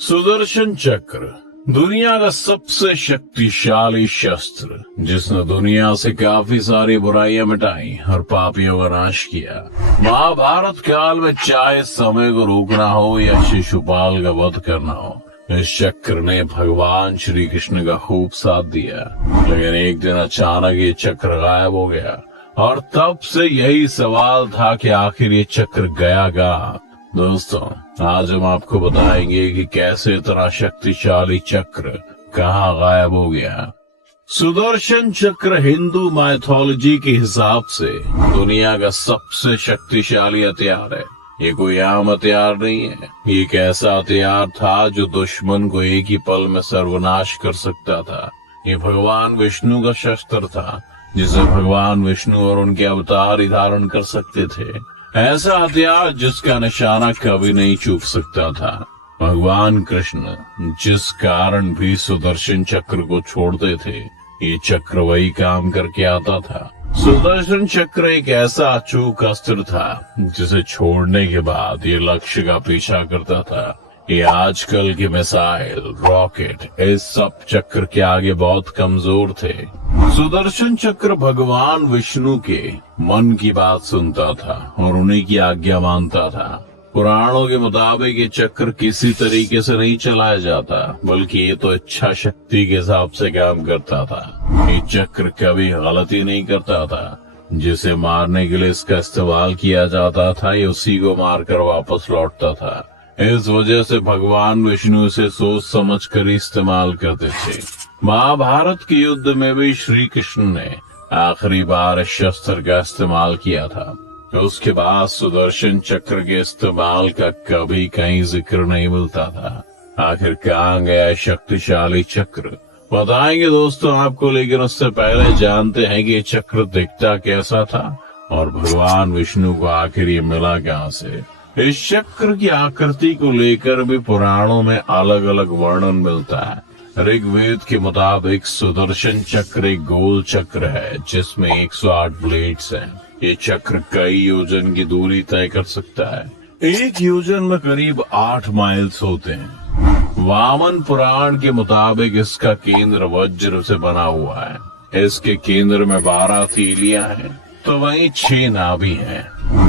सुदर्शन चक्र दुनिया का सबसे शक्तिशाली शस्त्र, जिसने दुनिया से काफी सारी बुराइयां मिटाई और पापियों का नाश किया। महाभारत काल में चाहे समय को रोकना हो या शिशुपाल का वध करना हो, इस चक्र ने भगवान श्री कृष्ण का खूब साथ दिया। लेकिन एक दिन अचानक ये चक्र गायब हो गया और तब से यही सवाल था कि आखिर ये चक्र गया कहाँ। दोस्तों, आज हम आपको बताएंगे कि कैसे इतना शक्तिशाली चक्र कहाँ गायब हो गया। सुदर्शन चक्र हिंदू माइथोलॉजी के हिसाब से दुनिया का सबसे शक्तिशाली हथियार है। ये कोई आम हथियार नहीं है। ये एक ऐसा हथियार था जो दुश्मन को एक ही पल में सर्वनाश कर सकता था। ये भगवान विष्णु का शस्त्र था, जिसे भगवान विष्णु और उनके अवतार ही धारण कर सकते थे। ऐसा हथियार जिसका निशाना कभी नहीं चूक सकता था। भगवान कृष्ण जिस कारण भी सुदर्शन चक्र को छोड़ते थे, ये चक्र वही काम करके आता था। सुदर्शन चक्र एक ऐसा अचूक अस्त्र था जिसे छोड़ने के बाद ये लक्ष्य का पीछा करता था। ये आजकल के मिसाइल, रॉकेट, इस सब चक्र के आगे बहुत कमजोर थे। सुदर्शन चक्र भगवान विष्णु के मन की बात सुनता था और उन्हीं की आज्ञा मानता था। पुराणों के मुताबिक ये चक्र किसी तरीके से नहीं चलाया जाता, बल्कि ये तो इच्छा शक्ति के हिसाब से काम करता था। ये चक्र कभी गलती नहीं करता था। जिसे मारने के लिए इसका इस्तेमाल किया जाता था, ये उसी को मारकर वापस लौटता था। इस वजह से भगवान विष्णु इसे सोच समझ कर इस्तेमाल करते थे। महाभारत के युद्ध में भी श्री कृष्ण ने आखिरी बार इस शस्त्र का इस्तेमाल किया था। उसके बाद सुदर्शन चक्र के इस्तेमाल का कभी कहीं जिक्र नहीं मिलता था। आखिर कहाँ गया शक्तिशाली चक्र, बताएंगे दोस्तों आपको। लेकिन उससे पहले जानते हैं कि ये चक्र दिखता कैसा था और भगवान विष्णु को आखिर ये मिला कहाँ से। इस चक्र की आकृति को लेकर भी पुराणों में अलग अलग वर्णन मिलता है। ऋग्वेद के मुताबिक सुदर्शन चक्र एक गोल चक्र है जिसमें 108 ब्लेड्स हैं। ये चक्र कई योजन की दूरी तय कर सकता है। एक योजन में करीब 8 माइल्स होते हैं। वामन पुराण के मुताबिक इसका केंद्र वज्र से बना हुआ है। इसके केंद्र में 12 तीलियां हैं, तो वहीं 6 नाभि हैं।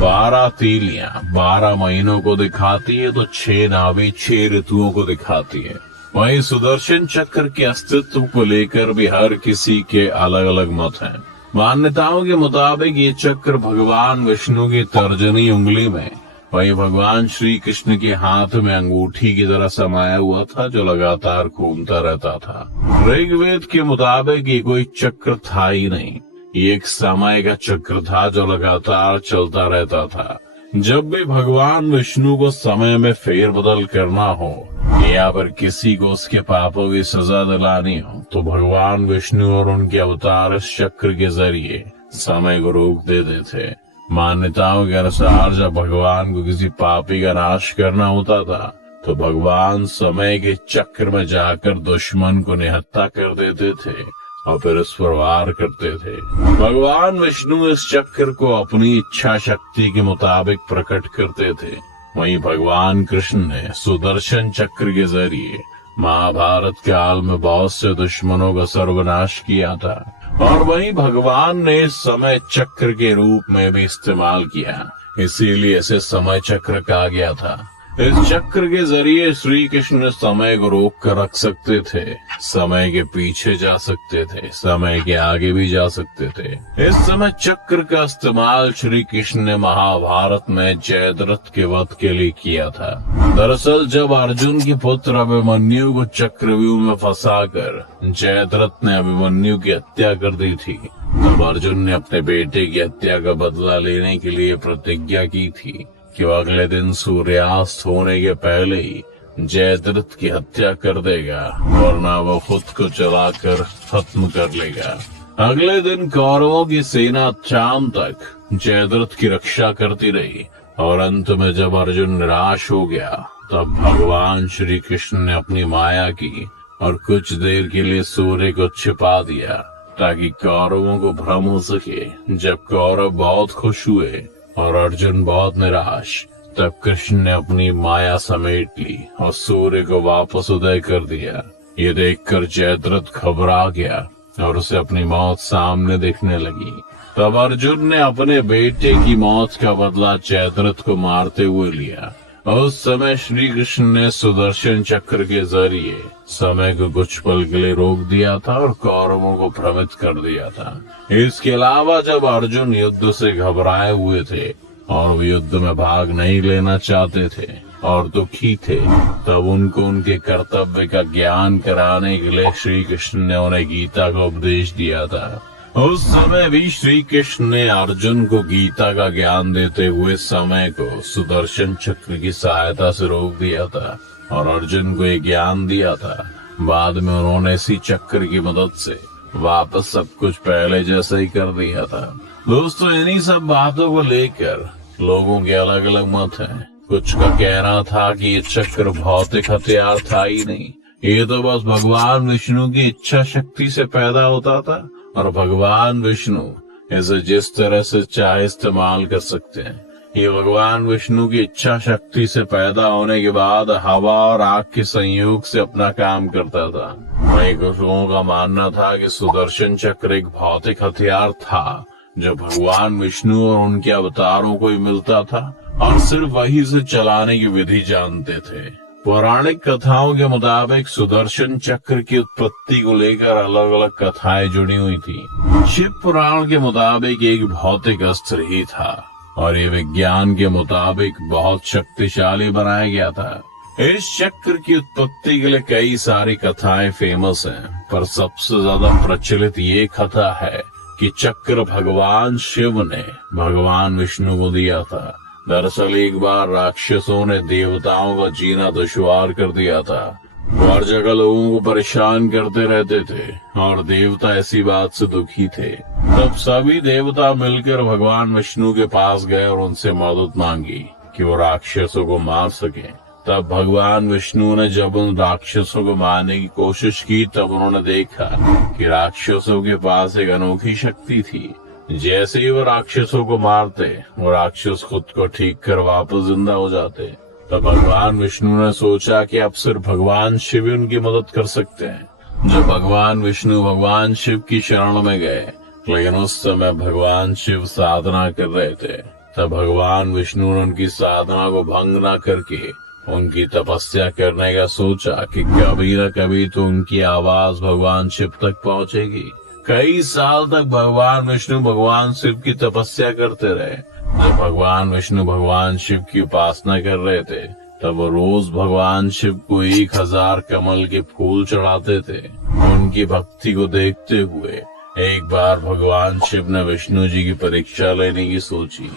12 तीलियां 12 महीनों को दिखाती है, तो 6 नाभि 6 ऋतुओं को दिखाती है। वहीं सुदर्शन चक्र के अस्तित्व को लेकर भी हर किसी के अलग अलग मत हैं। मान्यताओं के मुताबिक ये चक्र भगवान विष्णु की तर्जनी उंगली में, वहीं भगवान श्री कृष्ण के हाथ में अंगूठी की तरह समाया हुआ था, जो लगातार घूमता रहता था। ऋग्वेद के मुताबिक ये कोई चक्र था ही नहीं, ये एक समय का चक्र था जो लगातार चलता रहता था। जब भी भगवान विष्णु को समय में फेरबदल करना हो या फिर किसी को उसके पापों की सजा दिलानी हो, तो भगवान विष्णु और उनके अवतार इस चक्र के जरिए समय को रोक देते थे। मान्यताओं के अनुसार जब भगवान को किसी पापी का नाश करना होता था, तो भगवान समय के चक्र में जाकर दुश्मन को निहत्था कर देते थे और फिर उस पर वार करते थे। भगवान विष्णु इस चक्र को अपनी इच्छा शक्ति के मुताबिक प्रकट करते थे। वहीं भगवान कृष्ण ने सुदर्शन चक्र के जरिए महाभारत काल में बहुत से दुश्मनों का सर्वनाश किया था। और वहीं भगवान ने इस समय चक्र के रूप में भी इस्तेमाल किया, इसीलिए इसे समय चक्र कहा गया था। इस चक्र के जरिए श्री कृष्ण समय को रोक कर रख सकते थे, समय के पीछे जा सकते थे, समय के आगे भी जा सकते थे। इस समय चक्र का इस्तेमाल श्री कृष्ण ने महाभारत में जयद्रथ के वध के लिए किया था। दरअसल जब अर्जुन के पुत्र अभिमन्यु को चक्रव्यूह में फंसाकर जयद्रथ ने अभिमन्यु की हत्या कर दी थी, तब अर्जुन ने अपने बेटे की हत्या का बदला लेने के लिए प्रतिज्ञा की थी कि वो अगले दिन सूर्यास्त होने के पहले ही जयद्रथ की हत्या कर देगा, वरना वो खुद को जलाकर खत्म कर लेगा। अगले दिन कौरवों की सेना शाम तक जयद्रथ की रक्षा करती रही और अंत में जब अर्जुन निराश हो गया, तब भगवान श्री कृष्ण ने अपनी माया की और कुछ देर के लिए सूर्य को छिपा दिया, ताकि कौरवों को भ्रम हो सके। जब कौरव बहुत खुश हुए और अर्जुन बहुत निराश, तब कृष्ण ने अपनी माया समेट ली और सूर्य को वापस उदय कर दिया। ये देखकर जयद्रथ घबरा गया और उसे अपनी मौत सामने दिखने लगी। तब अर्जुन ने अपने बेटे की मौत का बदला जयद्रथ को मारते हुए लिया। उस समय श्री कृष्ण ने सुदर्शन चक्र के जरिए समय को कुछ पल के लिए रोक दिया था और कौरवों को भ्रमित कर दिया था। इसके अलावा जब अर्जुन युद्ध से घबराए हुए थे और वो युद्ध में भाग नहीं लेना चाहते थे और दुखी थे, तब उनको उनके कर्तव्य का ज्ञान कराने के लिए श्री कृष्ण ने उन्हें गीता का उपदेश दिया था। उस समय भी श्री कृष्ण ने अर्जुन को गीता का ज्ञान देते हुए समय को सुदर्शन चक्र की सहायता से रोक दिया था और अर्जुन को ये ज्ञान दिया था। बाद में उन्होंने इसी चक्र की मदद से वापस सब कुछ पहले जैसा ही कर दिया था। दोस्तों, इन्हीं सब बातों को लेकर लोगों के अलग अलग मत हैं। कुछ का कहना था कि ये चक्र भौतिक हथियार था ही नहीं, ये तो बस भगवान विष्णु की इच्छा शक्ति से पैदा होता था और भगवान विष्णु इसे जिस तरह से चाहे इस्तेमाल कर सकते हैं। ये भगवान विष्णु की इच्छा शक्ति से पैदा होने के बाद हवा और आग के संयोग से अपना काम करता था। वहीं कुछ लोगों का मानना था कि सुदर्शन चक्र एक भौतिक हथियार था जो भगवान विष्णु और उनके अवतारों को ही मिलता था और सिर्फ वही से चलाने की विधि जानते थे। पौराणिक कथाओं के मुताबिक सुदर्शन चक्र की उत्पत्ति को लेकर अलग अलग कथाएं जुड़ी हुई थी। शिव पुराण के मुताबिक एक भौतिक अस्त्र ही था और ये विज्ञान के मुताबिक बहुत शक्तिशाली बनाया गया था। इस चक्र की उत्पत्ति के लिए कई सारी कथाएं फेमस हैं, पर सबसे ज्यादा प्रचलित ये कथा है कि चक्र भगवान शिव ने भगवान विष्णु को दिया था। दरअसल एक बार राक्षसों ने देवताओं का जीना दुश्वार कर दिया था। वो हर जगह लोगों को परेशान करते रहते थे और देवता ऐसी बात से दुखी थे। तब सभी देवता मिलकर भगवान विष्णु के पास गए और उनसे मदद मांगी कि वो राक्षसों को मार सके। तब भगवान विष्णु ने जब उन राक्षसों को मारने की कोशिश की, तब उन्होंने देखा कि राक्षसों के पास एक अनोखी शक्ति थी। जैसे ही वो राक्षसों को मारते, वो राक्षस खुद को ठीक कर वापस जिंदा हो जाते। तब भगवान विष्णु ने सोचा कि अब सिर्फ भगवान शिव उनकी मदद कर सकते हैं। जब भगवान विष्णु भगवान शिव की शरण में गए, लेकिन उस समय भगवान शिव साधना कर रहे थे, तब भगवान विष्णु ने उनकी साधना को भंग न करके उनकी तपस्या करने का सोचा कि कभी न कभी तो उनकी आवाज भगवान शिव तक पहुंचेगी। कई साल तक भगवान विष्णु भगवान शिव की तपस्या करते रहे। जब भगवान विष्णु भगवान शिव की उपासना कर रहे थे, तब वो रोज भगवान शिव को 1000 कमल के फूल चढ़ाते थे। उनकी भक्ति को देखते हुए एक बार भगवान शिव ने विष्णु जी की परीक्षा लेने की सोची।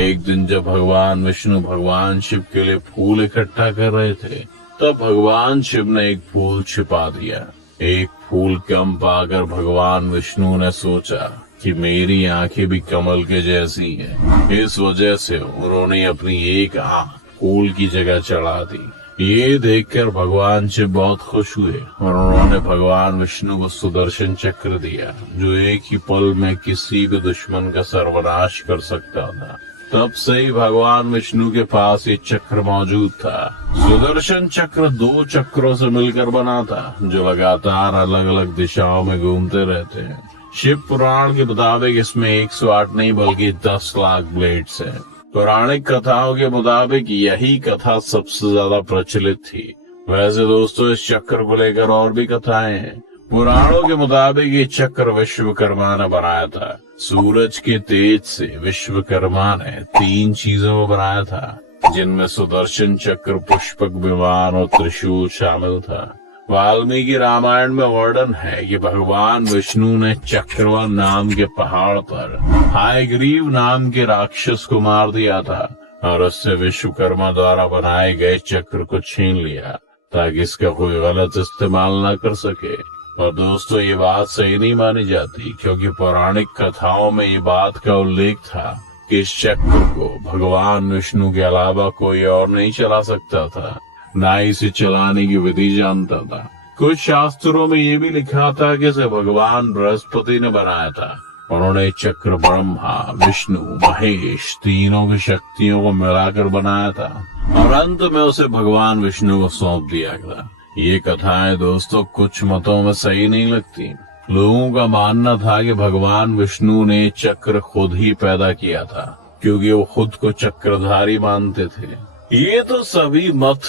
एक दिन जब भगवान विष्णु भगवान शिव के लिए फूल इकट्ठा कर रहे थे, तब भगवान शिव ने एक फूल छिपा दिया। एक फूल कम पाकर भगवान विष्णु ने सोचा कि मेरी आंखें भी कमल के जैसी हैं। इस वजह से उन्होंने अपनी एक आंख फूल की जगह चढ़ा दी। ये देखकर भगवान शिव बहुत खुश हुए और उन्होंने भगवान विष्णु को सुदर्शन चक्र दिया, जो एक ही पल में किसी भी दुश्मन का सर्वनाश कर सकता था। तब से ही भगवान विष्णु के पास ये चक्र मौजूद था। सुदर्शन चक्र 2 चक्रों से मिलकर बना था, जो लगातार अलग अलग दिशाओं में घूमते रहते हैं। शिव पुराण के मुताबिक इसमें 108 नहीं बल्कि 10 लाख ब्लेड्स हैं। पौराणिक कथाओं के मुताबिक यही कथा सबसे ज्यादा प्रचलित थी। वैसे दोस्तों, इस चक्र को लेकर और भी कथाएं हैं। पुराणों के मुताबिक ये चक्र विश्वकर्मा ने बनाया था। सूरज के तेज से विश्वकर्मा ने 3 चीजों को बनाया था, जिनमें सुदर्शन चक्र, पुष्पक विमान और त्रिशूल शामिल था। वाल्मीकि रामायण में वर्णन है कि भगवान विष्णु ने चक्रवन नाम के पहाड़ पर हायग्रीव नाम के राक्षस को मार दिया था और उससे विश्वकर्मा द्वारा बनाए गए चक्र को छीन लिया, ताकि इसका कोई गलत इस्तेमाल न कर सके। और दोस्तों, ये बात सही नहीं मानी जाती, क्योंकि पौराणिक कथाओं में ये बात का उल्लेख था कि इस चक्र को भगवान विष्णु के अलावा कोई और नहीं चला सकता था, ना ही इसे चलाने की विधि जानता था। कुछ शास्त्रों में ये भी लिखा था कि इसे भगवान बृहस्पति ने बनाया था उन्होंने चक्र ब्रह्मा विष्णु महेश तीनों की शक्तियों को मिलाकर बनाया था और अंत में उसे भगवान विष्णु को सौंप दिया गया। ये कथाएं दोस्तों कुछ मतों में सही नहीं लगती। लोगों का मानना था कि भगवान विष्णु ने चक्र खुद ही पैदा किया था, क्योंकि वो खुद को चक्रधारी मानते थे। ये तो सभी मत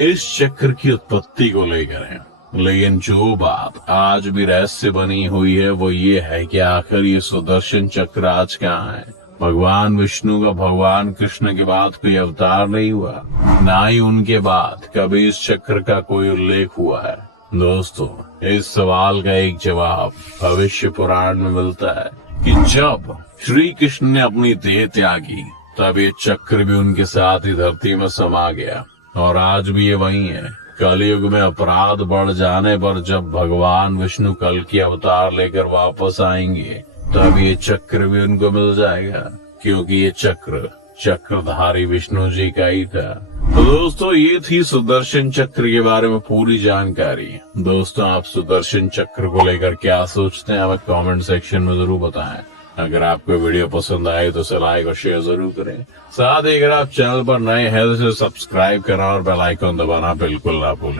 इस चक्र की उत्पत्ति को लेकर हैं, लेकिन जो बात आज भी रहस्य बनी हुई है वो ये है कि आखिर ये सुदर्शन चक्र आज कहाँ है। भगवान विष्णु का भगवान कृष्ण के बाद कोई अवतार नहीं हुआ, ना ही उनके बाद कभी इस चक्र का कोई उल्लेख हुआ है। दोस्तों, इस सवाल का एक जवाब भविष्य पुराण में मिलता है कि जब श्री कृष्ण ने अपनी देह त्यागी तब ये चक्र भी उनके साथ ही धरती में समा गया और आज भी ये वही है। कलयुग में अपराध बढ़ जाने पर जब भगवान विष्णु कल की अवतार लेकर वापस आएंगे तब ये चक्र भी उनको मिल जाएगा, क्योंकि ये चक्र चक्रधारी विष्णु जी का ही था। तो दोस्तों, ये थी सुदर्शन चक्र के बारे में पूरी जानकारी। दोस्तों, आप सुदर्शन चक्र को लेकर क्या सोचते हैं हमें कमेंट सेक्शन में जरूर बताएं। अगर आपको वीडियो पसंद आए तो इसे लाइक और शेयर जरूर करें। साथ ही अगर आप चैनल पर नए हैं तो इसे सब्सक्राइब करना और बेल आइकन दबाना बिल्कुल ना भूलें।